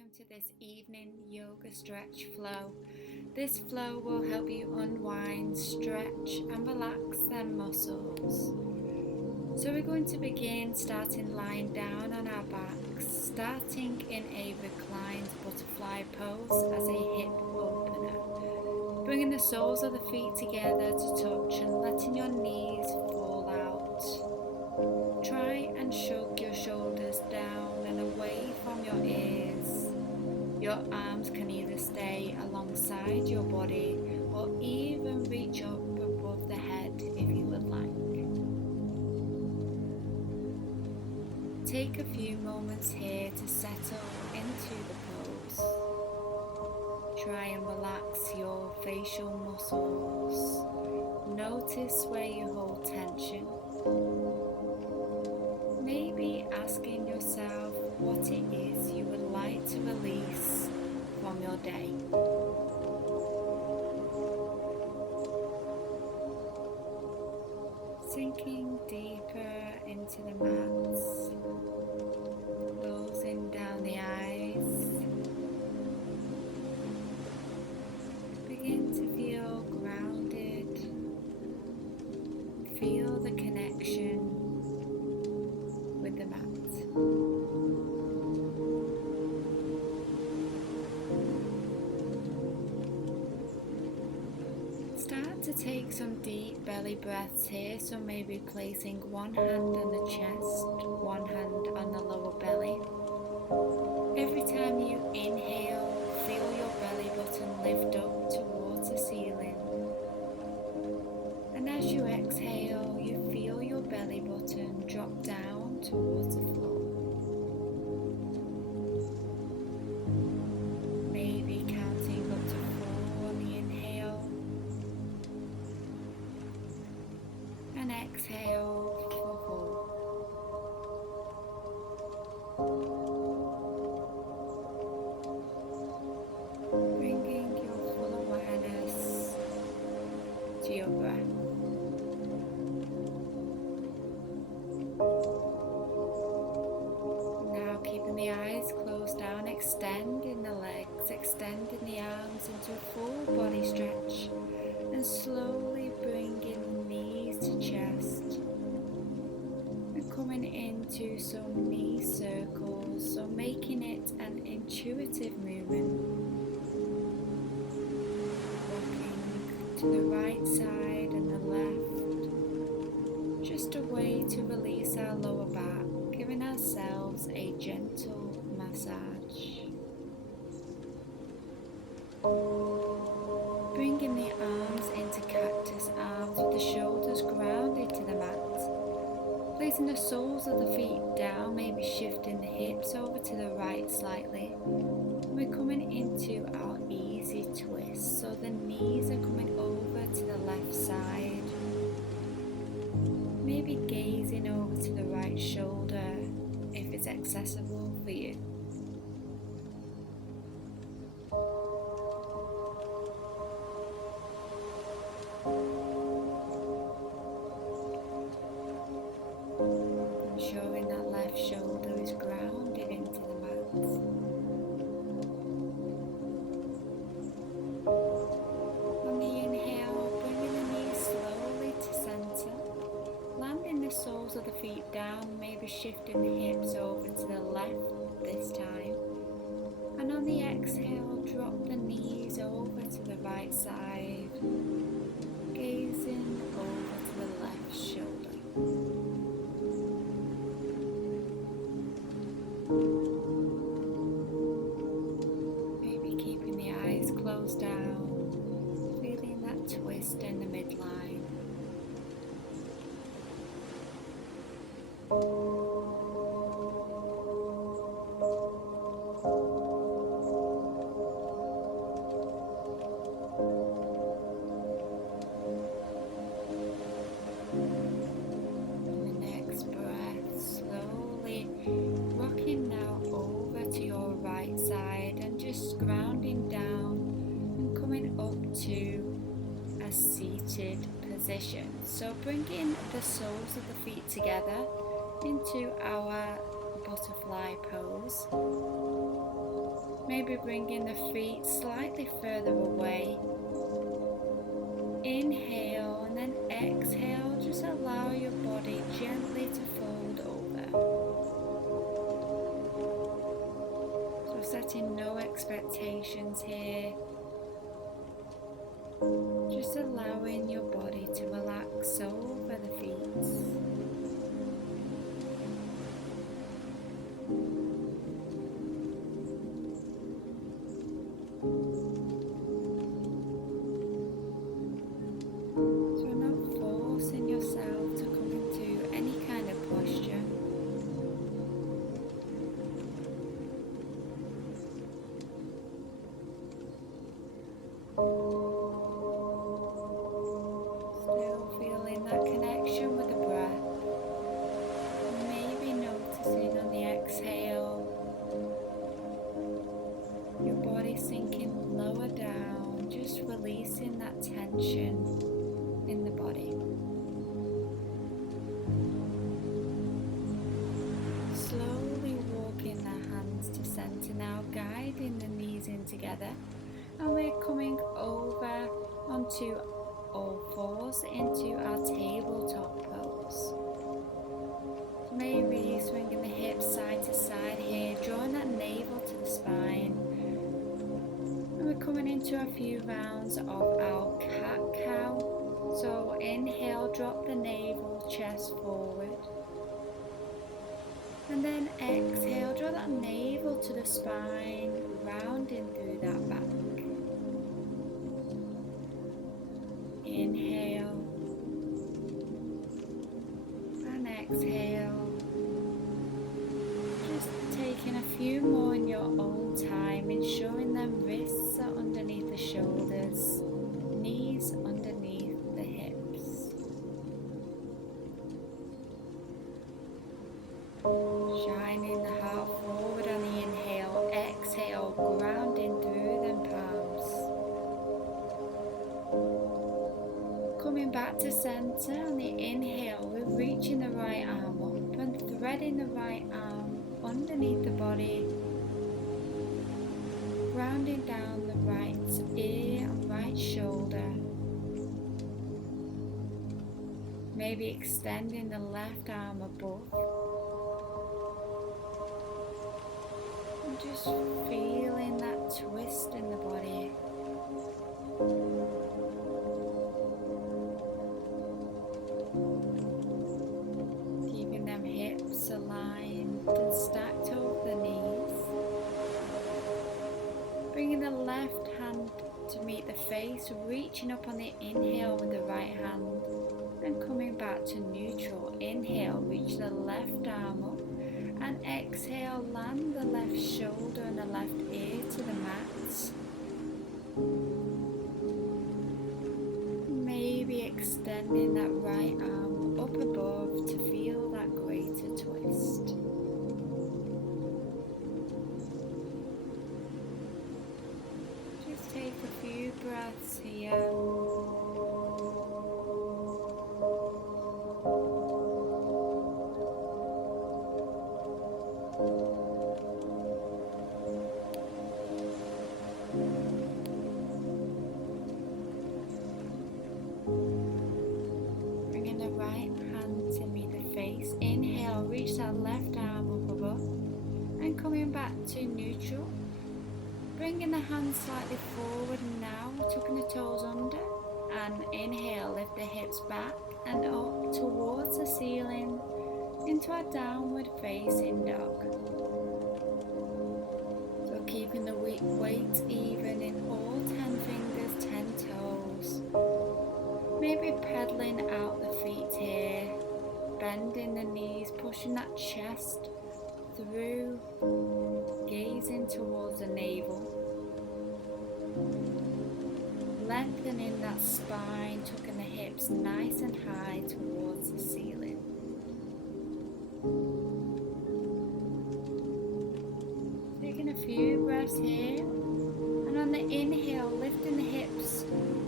welcome to this evening yoga stretch flow. This flow will help you unwind, stretch and relax them muscles. So we're going to begin starting lying down on our backs, starting in a reclined butterfly pose as a hip opener. Bringing the soles of the feet together to touch and letting your knees fall out. Try and shrug your shoulders down and away from your ears. Your arms can either stay alongside your body or even reach up above the head if you would like. Take a few moments here to settle into the pose. Try and relax your facial muscles. Notice where you hold tension. Maybe asking yourself what it is you would like to release from your day. Sinking deeper into the mats, closing down the eyes. Begin to feel grounded. Feel the connection with the mat. Start to take some deep belly breaths here, so maybe placing one hand on the chest, one hand on the lower belly. Every time you inhale, feel your belly button lift up towards the ceiling. And as you exhale, you feel your belly button drop down towards the floor. Maybe counting up to 4 on the inhale. And exhale for 4. Bringing your full awareness to your breath. Now keeping the eyes closed down, extending the legs, extending the arms into a full body stretch and slowly bringing the knees to chest and coming into some knee circles, so making it an intuitive movement. Rocking to the right side and the left, just a way to release our lower back, giving ourselves a gentle massage. Bringing the arms into cactus arms with the shoulders grounded to the mat. Placing the soles of the feet down, maybe shifting the hips over to the right slightly. We're coming into our easy twist, so the knees are coming over to the left side. Maybe gazing over to the right shoulder if it's accessible for you. Ensuring that left shoulder is grounded into the mat. On the inhale, bringing the knees slowly to center. Landing the soles of the feet down, maybe shifting the hips over to the left this time. And on the exhale, drop the knees over to the right side, gazing over to the left shoulder. Maybe keeping the eyes closed down, feeling that twist in the midline. The next breath, slowly rocking now over to your right side and just grounding down and coming up to a seated position. So bringing the soles of the feet together into our butterfly pose. Maybe bringing the feet slightly further away. Inhale and then exhale, just allow your body gently to fold over. So setting no expectations here, just allowing your body to relax over the feet. So not forcing yourself to come into any kind of posture. Still feeling that connection with the breath. Maybe noticing on the exhale, your body sinking lower down, just releasing that tension in the body. Slowly walking the hands to center now, guiding the knees in together, and we're coming over onto all fours into our tabletop pose. So maybe swinging the hips side to side here, drawing that navel to the spine. And we're coming into a few rounds of our cat-cow. So inhale, drop the navel, chest forward. And then exhale, draw that navel to the spine, rounding through that back. Inhale and exhale. Just taking a few more in your own time, ensuring them wrists are underneath the shoulders, knees underneath the hips. Shining the heart forward on the inhale, exhale, grounding through them palms. Coming back to center on the inhale, we're reaching the right arm up and threading the right arm underneath the body, grounding down the right ear and right shoulder. Maybe extending the left arm above. And just feeling that twist in the body. Keeping them hips aligned and stacked over the knees. Bringing the left hand to meet the face, reaching up on the inhale with the right hand and coming back to neutral. Inhale, reach the left arm up and exhale, land the left shoulder and the left ear to the mat. Maybe extending that right arm up above to feel that greater twist. Just take a few breaths here. Bringing the right hand to meet the face. Inhale, reach that left arm up above and coming back to neutral. Bringing the hands slightly forward now, tucking the toes under, and inhale, lift the hips back and up towards the ceiling into a downward facing dog. So keeping the weight even in all 10 fingers, 10 toes. Maybe pedaling out the feet here, bending the knees, pushing that chest through, gazing towards the navel. Lengthening that spine, tucking the hips nice and high towards the ceiling. Taking a few breaths here, and on the inhale, lifting the hips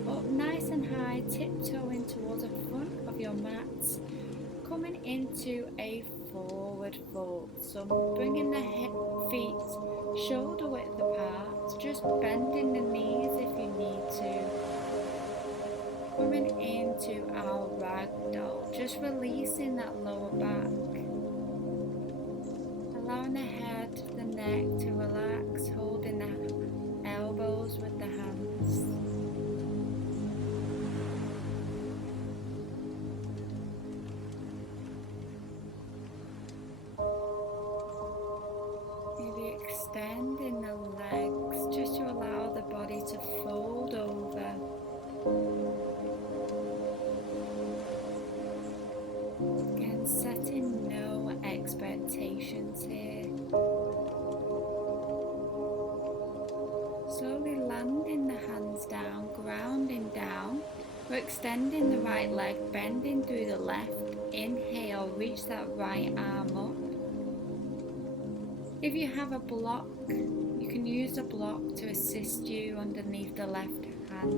up nice and high, tiptoeing towards the front of your mat, coming into a forward fold. So bringing the feet shoulder width apart. just bending the knees if you need to. Coming into our ragdoll, just releasing that lower back. Allowing the head, the neck to relax, holding the elbows with the hands. Maybe extending the legs just to allow the body to fold over. Again, setting no expectations here. Slowly landing the hands down, grounding down. We're extending the right leg, bending through the left. Inhale, reach that right arm up. If you have a block, you can use a block to assist you underneath the left hand.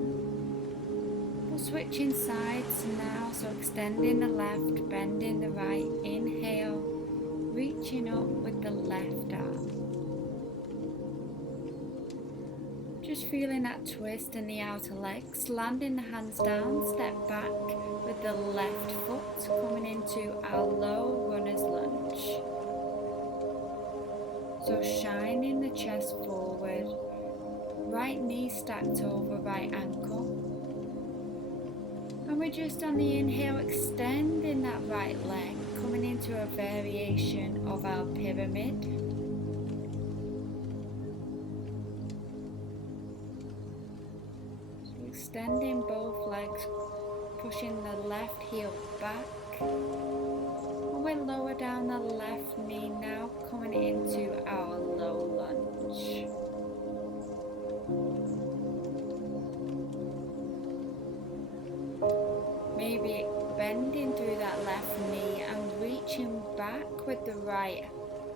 We'll switch sides now, so extending the left, bending the right. Inhale, reaching up with the left arm. Just feeling that twist in the outer legs, landing the hands down, step back with the left foot, coming into our low runner's lunge. So shining the chest forward, right knee stacked over right ankle. And we're just on the inhale, extending that right leg, coming into a variation of our pyramid. So extending both legs, pushing the left heel back. And we'll lower down the left knee now, coming into our low lunge. Maybe bending through that left knee and reaching back with the right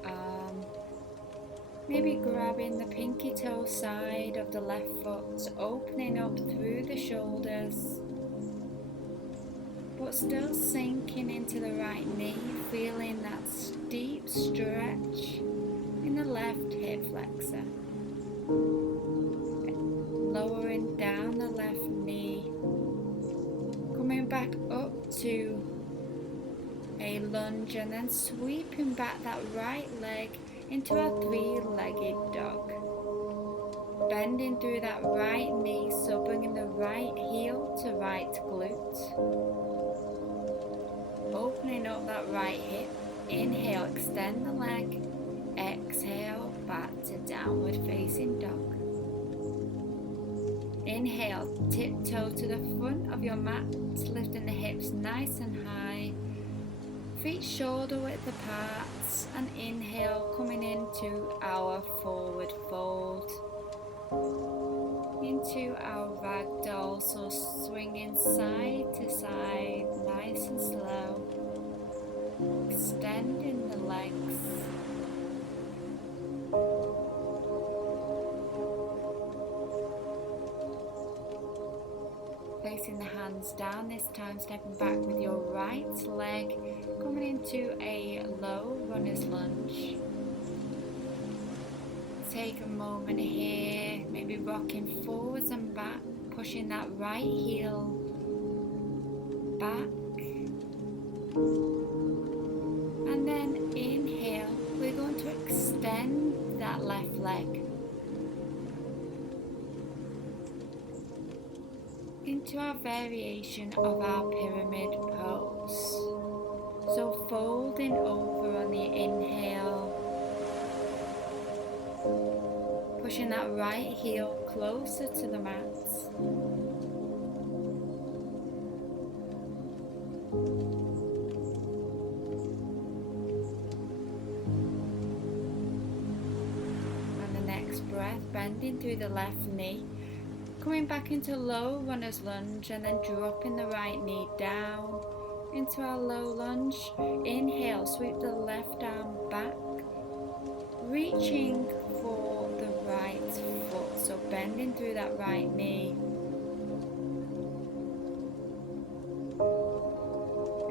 arm. Maybe grabbing the pinky toe side of the left foot, opening up through the shoulders, but still sinking into the right knee, feeling that deep stretch in the left hip flexor. Lowering down the left knee, coming back up to a lunge and then sweeping back that right leg into our three-legged dog. Bending through that right knee, so bringing the right heel to right glute. Opening up that right hip. Inhale, extend the leg. Exhale, back to downward facing dog. Inhale, tiptoe to the front of your mat, lifting the hips nice and high. Feet shoulder width apart, and inhale, coming into our forward fold. Into our ragdoll, so swinging side to side, nice and slow. Extending the legs. Placing the hands down this time, stepping back with your right leg, coming into a low runner's lunge. Take a moment here, maybe rocking forwards and back, pushing that right heel back. And then inhale, we're going to extend that left leg into our variation of our pyramid pose. So folding over on the inhale, pushing that right heel closer to the mat. And the next breath, bending through the left knee, coming back into low runner's lunge and then dropping the right knee down into our low lunge. Inhale, sweep the left arm back, reaching for the right foot, so bending through that right knee.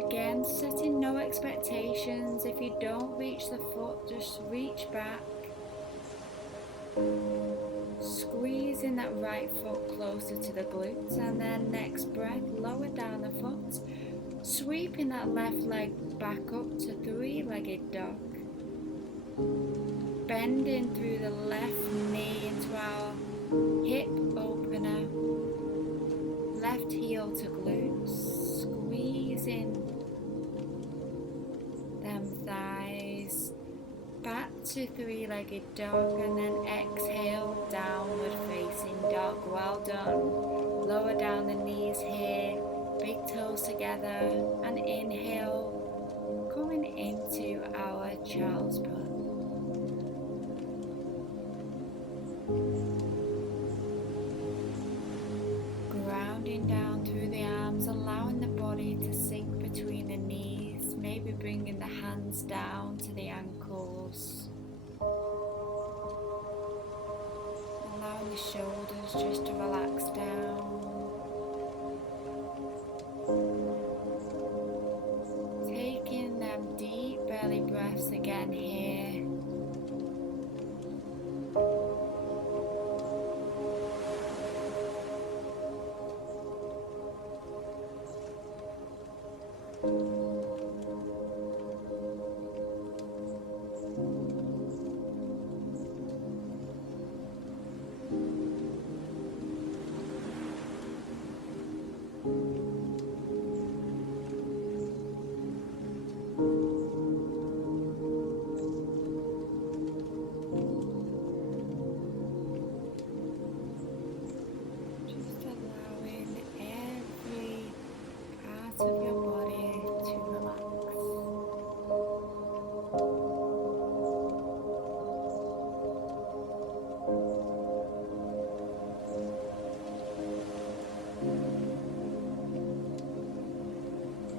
Again, setting no expectations. If you don't reach the foot, just reach back. squeezing that right foot closer to the glutes, and then next breath, lower down the foot, sweeping that left leg back up to three-legged dog. Bending through the left knee into our hip opener, left heel to glutes, squeezing them thighs back to three-legged dog, and then exhale, downward facing dog. Well done. Lower down the knees here, big toes together, and inhale, coming into our child's pose. Grounding down through the arms, allowing the body to sink between the knees, maybe bringing the hands down to the ankles. Allowing the shoulders just to relax down. Taking them deep belly breaths again here. Of your body to relax.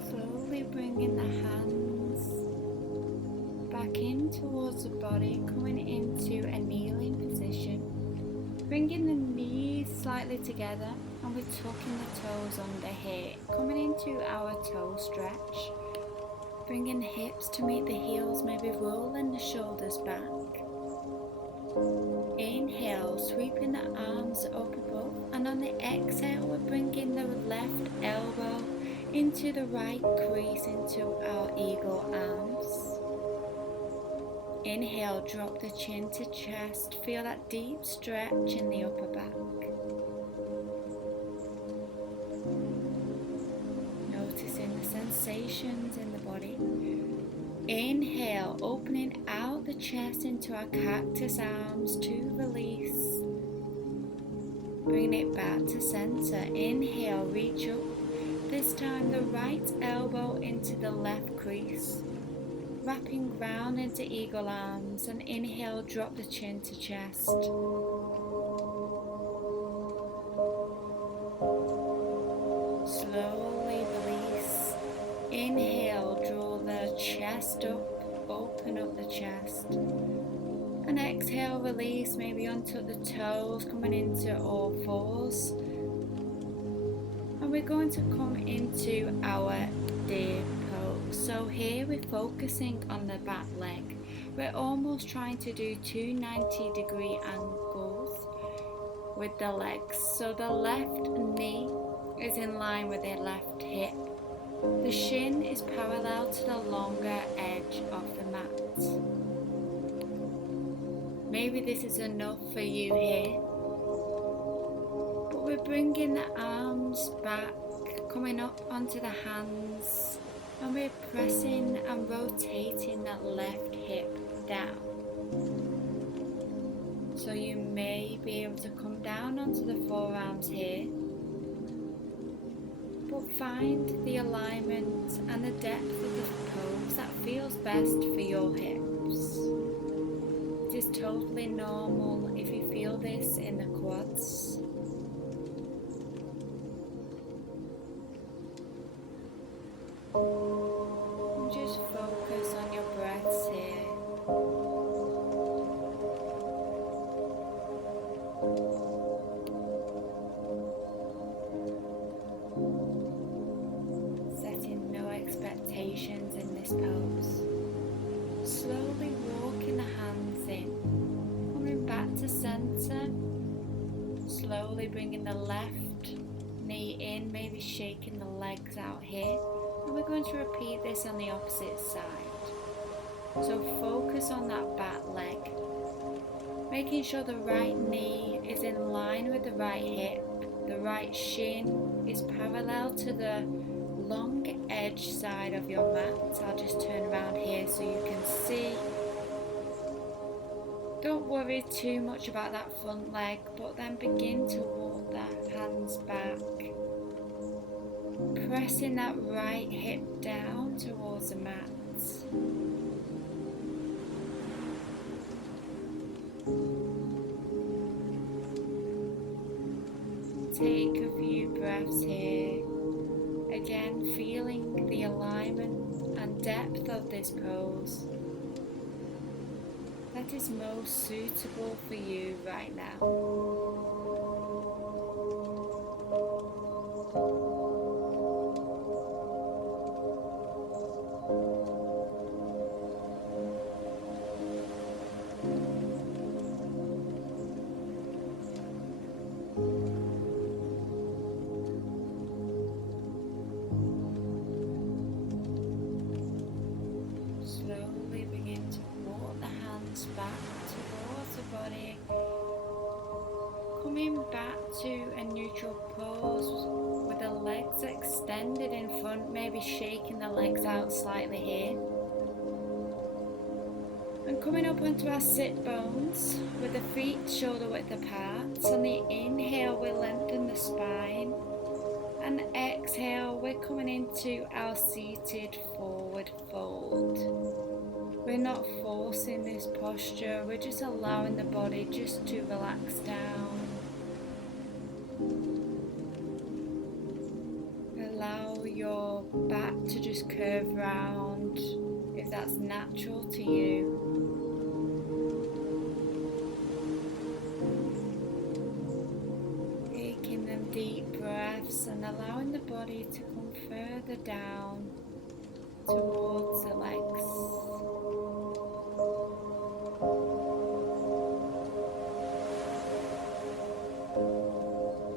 Slowly bringing the hands back in towards the body, coming into a kneeling position, bringing the knees slightly together. And we're tucking the toes under here, coming into our toe stretch, bringing the hips to meet the heels, maybe rolling the shoulders back. Inhale, sweeping the arms up above, and on the exhale we're bringing the left elbow into the right crease, into our eagle arms. Inhale, drop the chin to chest, feel that deep stretch in the upper back. Noticing the sensations in the body. Inhale, opening out the chest into our cactus arms to release. Bring it back to center. Inhale, reach up. This time the right elbow into the left crease. Wrapping round into eagle arms, and inhale, drop the chin to chest. Slowly release. Inhale, draw the chest up, open up the chest. And exhale, release, maybe onto the toes, coming into all fours. And we're going to come into our deer pose. So here we're focusing on the back leg. We're almost trying to do two 90-degree angles with the legs. So the left knee is in line with the left hip. The shin is parallel to the longer edge of the mat. Maybe this is enough for you here. But we're bringing the arms back, coming up onto the hands, and we're pressing and rotating that left hip down. So you may be able to come down onto the forearms here, but find the alignment and the depth of the pose that feels best for your hips. It is totally normal if you feel this in the quads. Just focus on your breaths here. Setting no expectations in this pose. Slowly walking the hands in, coming back to center, slowly bringing the left knee in, maybe shaking the legs out here. And we're going to repeat this on the opposite side. So focus on that back leg, making sure the right knee is in line with the right hip, the right shin is parallel to the long edge side of your mat. I'll just turn around here so you can see. Don't worry too much about that front leg, but then begin to walk the hands back, pressing that right hip down towards the mat. Take a few breaths here, again feeling the alignment and depth of this pose that is most suitable for you right now. Slowly begin to walk the hands back towards the body, coming back to a neutral pose with the legs extended in front, maybe shaking the legs out slightly here. And coming up onto our sit bones with the feet shoulder width apart. On the inhale, we lengthen the spine. And exhale, we're coming into our seated forward fold. We're not forcing this posture, we're just allowing the body just to relax down. Allow your back to just curve round if that's natural to you. Taking them deep breaths and allowing the body to come further down towards the legs.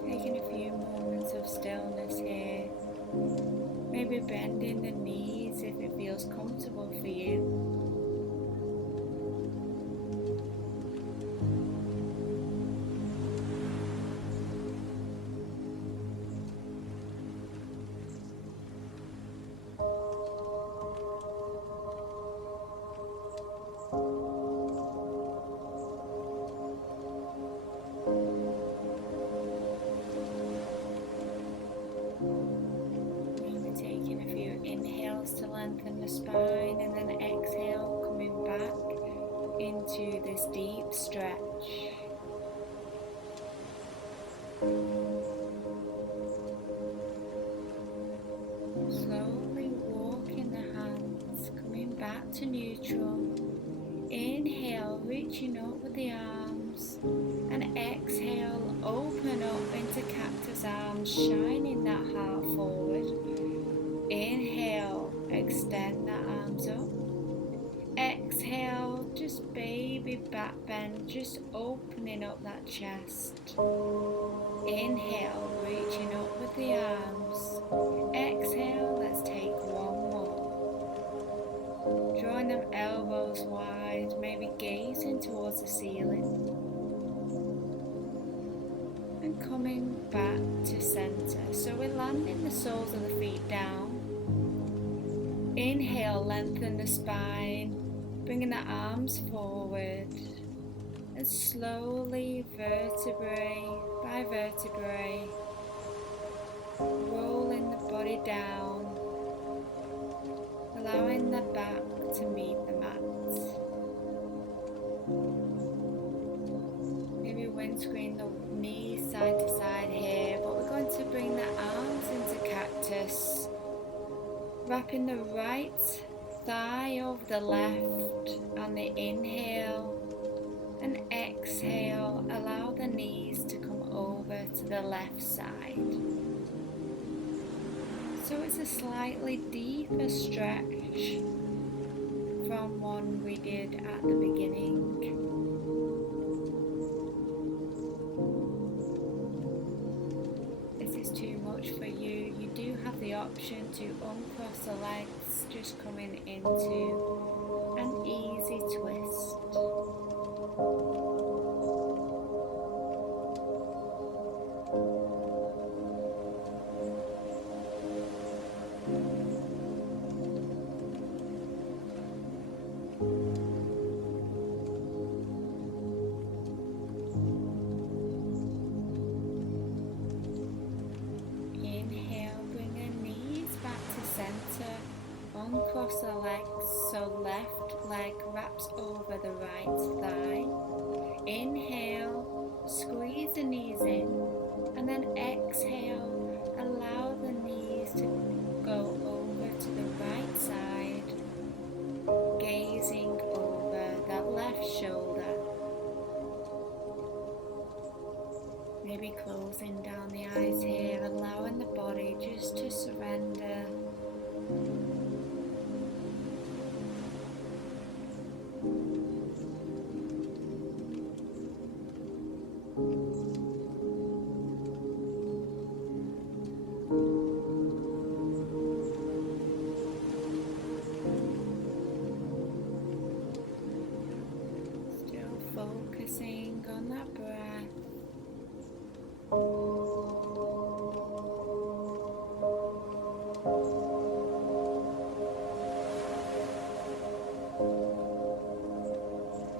Taking a few moments of stillness here. Maybe bending the knees if it feels comfortable for you. To lengthen the spine, and then exhale, coming back into this deep stretch. Slowly walking the hands, coming back to neutral. Inhale, reaching up with the arms, and exhale, open up into cactus arms, shining that heart forward. Inhale, extend the arms up. Exhale, just baby back bend, just opening up that chest. Inhale, reaching up with the arms. Exhale, let's take one more. Drawing them elbows wide, maybe gazing towards the ceiling. And coming back to center. So we're landing the soles of the feet down. Inhale, lengthen the spine, bringing the arms forward, and slowly, vertebrae by vertebrae, rolling the body down, allowing the back to meet the mat. Maybe windscreen the knees side to side here, but we're going to bring the arms into cactus. Wrapping the right thigh over the left on the inhale, and exhale, allow the knees to come over to the left side. So it's a slightly deeper stretch from one we did at the beginning. option to uncross the legs, just coming into an easy twist. Inhale, bring the knees back to center. Uncross the legs so left leg wraps over the right thigh. Inhale, squeeze the knees in, and then exhale, allow the knees to go over to the right side, gazing over that left shoulder. Maybe closing down the eyes here, allowing the body just to surrender. Still focusing on that breath.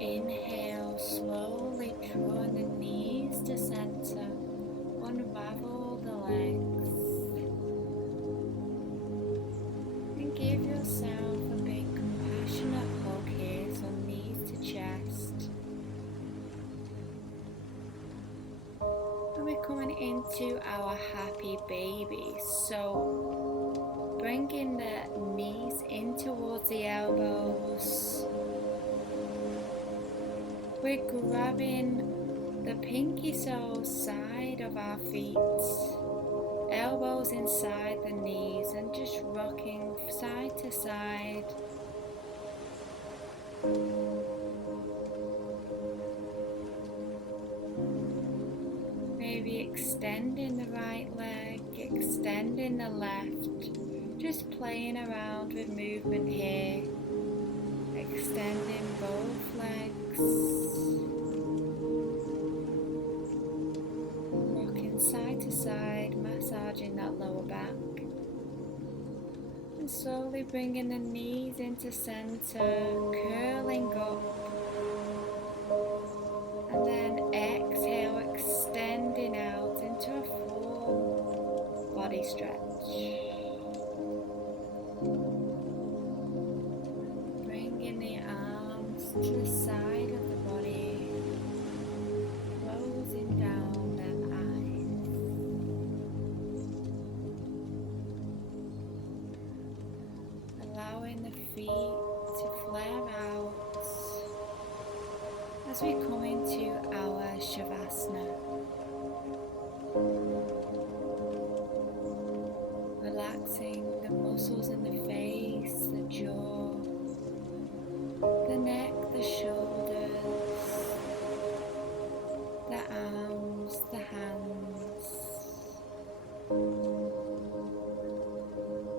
Inhale, slowly drawing the knees to center, unravel the legs, and give yourself a big compassionate hug here, so knees to chest. And we're coming into our happy baby, so bringing the knees in towards the elbows. We're grabbing the pinky toe side of our feet, elbows inside the knees, and just rocking side to side. Maybe extending the right leg, extending the left, just playing around with movement here, extending both legs, rocking side to side, massaging that lower back, and slowly bringing the knees into center, curling up, and then exhale, extending out into a full body stretch. Bringing the arms to the side of the body, closing down them eyes. Allowing the feet to flare out as we come into our Shavasana. Relaxing the muscles in the face, the jaw, the neck, the shoulders, the arms, the hands,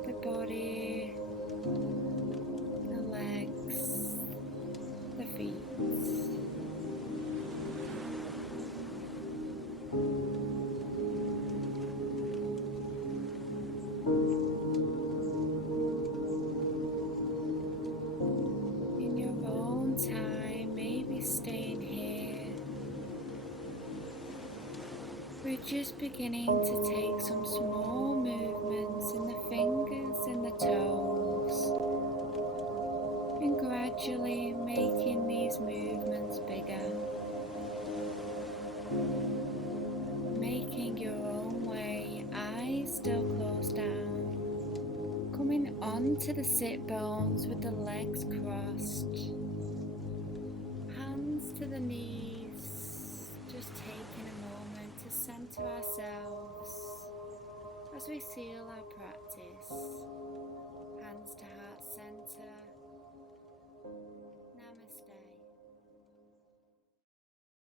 the body, the legs, the feet. In your own time, maybe staying here. We're just beginning to take some small movements in the fingers and the toes, and gradually making these movements bigger, making your own way, eyes still closed down, coming onto the sit bones with the legs crossed, hands to the knees, just taking a moment to center ourselves as we seal our practice. Hands to heart center,